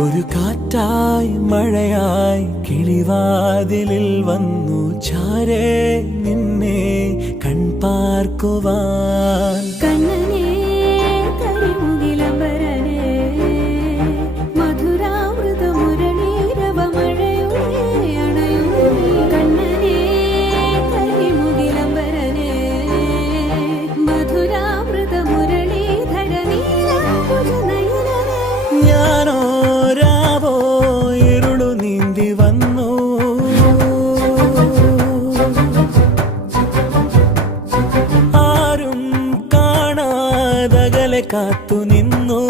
ഒരു കാറ്റായി മഴയായി കിളിവാതിലിൽ വന്നു ചാരേ നിന്നെ കൺപാർക്കുവാൻ. ಕದಗಲೆ ಕಾತು ನಿನ್ನೋ